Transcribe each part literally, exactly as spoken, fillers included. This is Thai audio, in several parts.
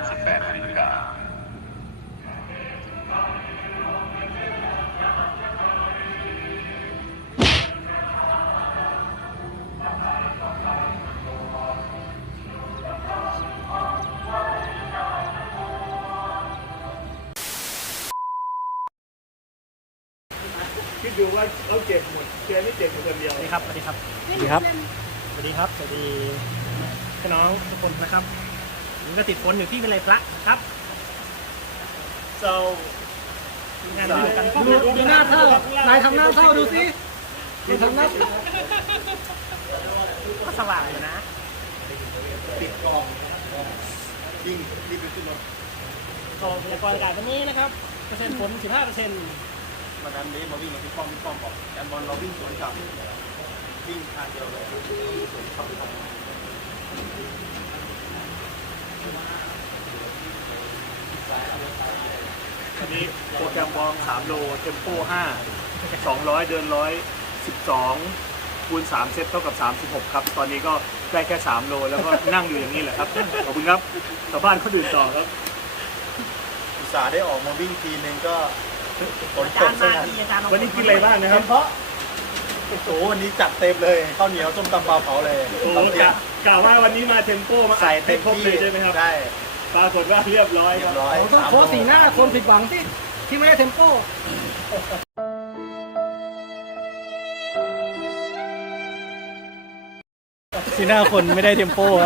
สิบแปดนาฬิกาคิดดูว่าเขาเจ็บหมดเจนี่เจ็บอยู่คนเดียวสวัสดีครับสวัสดีครับสวัสดีครับสวัสดีครับ สวัสดีพี่น้องทุกคนนะครับผมก็ติดฝนอยู่ที่วิไลพระครับ so งานอยู่กันดูดูหน้าเศร้านายทำหน้าเศร้าดูสิดูทำหน้าเศร้าก็สว่างอยู่นะติดกองยิ่งรีบไปขึ้นรถก็พยากรณ์อากาศวันนี้นะครับเปอร์เซ็นต์ฝน สิบห้าเปอร์เซ็นต์วันนั้นนี้มาวิ่งกับพี่ป้อมพี่ป้อมบอกแอนบอลเราวิ่งสวนกลับวิ่งทางเดียวเลยวันนี้โปรแกรมบอลสามโลเทมโปห้าสองร้อยเดินร้อยสิบสองคูณสามเซตเท่ากับสามสิบหกครับตอนนี้ก็ได้แค่สามโลแล้วก็นั่งอยู่อย่างนี้แหละครับขอบคุณครับชาวบ้านเขาดื่นต่อครับอุตส่าห์ได้ออกมาวิ่งทีนึงก็ฝนอาตจาก รย์ซะมางั้นที่อาจารย์วันนี้กินอะไรบ้างนะครับเพราะโอ้โหวันนี้จัดเต็มเลยข้าวเหนียวส้มตำปลาเผาเลยโอ้โหกะกะว่าวันนี้มาเทมโปมาใส่เต็มครบเลยใช่ไหมครับใช่ปรากฏว่าเรียบร้อยครับเราต้องโชว์สีหน้าคนผิดหวังที่ที่ไม่ได้เทมโปสีหน้าคนไม่ได้เทมโปครับ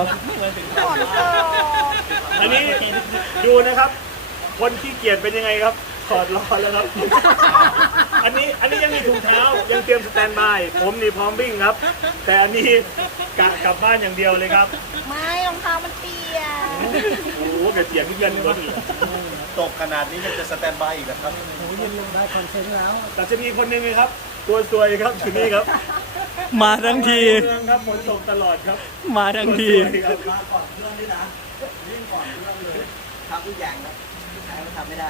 อันนี้ดูนะครับ คนขี้เกียจเป็นยังไงครับถอดรอแล้วครับ อันนี้อันนี้ยังมีถุงเท้ายังเตรียมสแตนบายผมนี่พร้อมวิ่งครับ แต่อันนี้กะกลับบ้านอย่างเดียวเลยครับไม่รองเท้ามันเปียกโอ้โหเกิดเสียงเพื่อนรถตกขนาดนี้ยังจะสแตนบายอีกนะครับโอ้ยยืนลงได้คอนเทนต์แล้วแต่จะมีคนหนึ่งเลยครับ ตัวสวยครับอยู่นี่ครับมาทั้งทีเมืองครับฝนตกตลอดครับมาทั้งทีตัวสวยครับมาก่อนเรื่องนี้นะวิ่งก่อนเรื่องเลยทำทุกอย่างนะใครก็ทำไม่ได้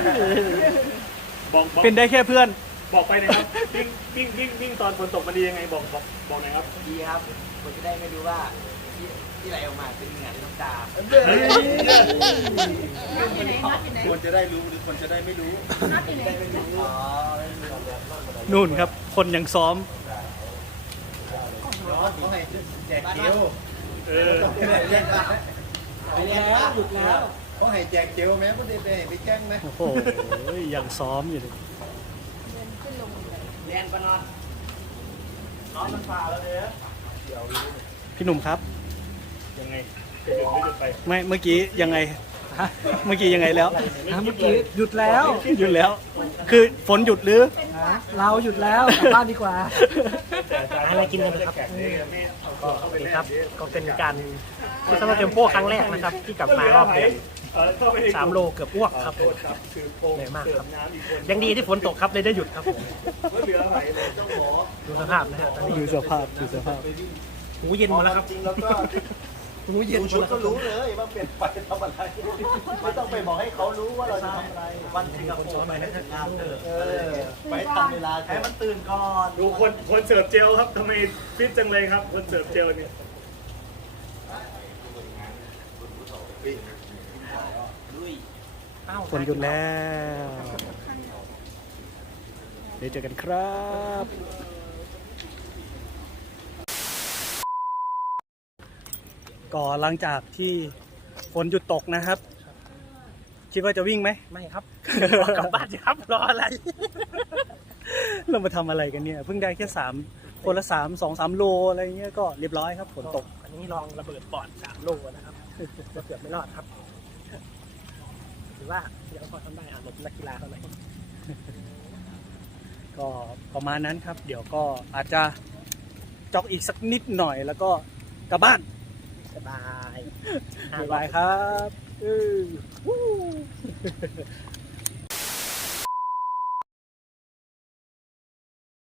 บอกบอกเป็นได้แค่เพื่อนบอกไปนะครับวิ่งวิ่งวิ่งวิ่งตอนฝนตกมันดียังไงบอกบอกบอกหน่อยครับดีครับคนจะได้ไม่รู้ว่าที่ที่ไหลออกมาเป็นเหงื่อในน้ำตาเฮ้ยน็อตอยู่ไหนน็อตอยู่ไหนควรจะได้รู้หรือควรจะได้ไม่รู้น็อตอยู่ไหนอ๋อไม่มีหรอกนู่นครับ คนยังซ้อมเขาให้แจกเจลเออแจกเจลไปแล้วหยุดแล้วเขาให้แจกเจลแม้ไม่ได้ไปไปแจ้งไหมโอ้โห ยังซ้อมอยู่เลยเรียนปะนอนนอนมันฝ่าแล้วเนี่ยพี่หนุ่มครับยังไงจะหยุดหรือหยุดไปไม่ เมื่อกี้ยังไง เมื่อกี้ยังไงแล้วเมื่อกี้หยุดแล้วหยุดแล้ว คือฝนหยุดหรือเราหยุดแล้วกลับบ้านดีกว่าอะไรกินกันครับก็สวัสดีครับ ก็เป็นการที่สำหรับเทมโปครั้งแรกนะครับ ที่กลับมารอบเดือนสามโลเกือบอ้วกครับผมเหนื่อยมากครับ ยังดีที่ฝนตกครับเลยได้หยุดครับผมดูสภาพนะฮะตอนนี้ดูสภาพ ดูสภาพหูเย็นหมดแล้วครับจริงแล้วก็หูเย็นดูหมชุดดแล้วคก็รับรู้เลยว่าเปลี่ยนไปทำอะไรไม่ต้องไปบอกให้เขารู้ว่าเราจะทำอะไรวันสิงคโปร์ไปนะงานเออไปทันเวลาให้มันตื่นก่อนดูคนคนเสิร์ฟเจลครับทำไมฟิตจังเลยครับ คนเสิร์ฟเจลเนี่ยฝนหยุดแล้ว เดี๋ยวเจอกันครับ ก็หลังจากที่ฝนหยุดตกนะครับ คิดว่าจะวิ่งไหมไม่ครับกลับบ้านสิครับรออะไรเรามาทำอะไรกันเนี่ย เพิ่งได้แค่สามคนละสามสองสามโลอะไรเงี้ยก็เรียบร้อยครับฝนตกอันนี้ลองระเบิดปอดสามโลนะครับจะเกือบไม่รอดครับหรือว่ายังพอทำได้อ่ะหลบนักกีฬาเท่าไหร่ก็ประมาณนั้นครับ เดี๋ยวก็อาจจะจ็อกอีกสักนิดหน่อยแล้วก็กลับบ้านสบายบ๊ายบายครับ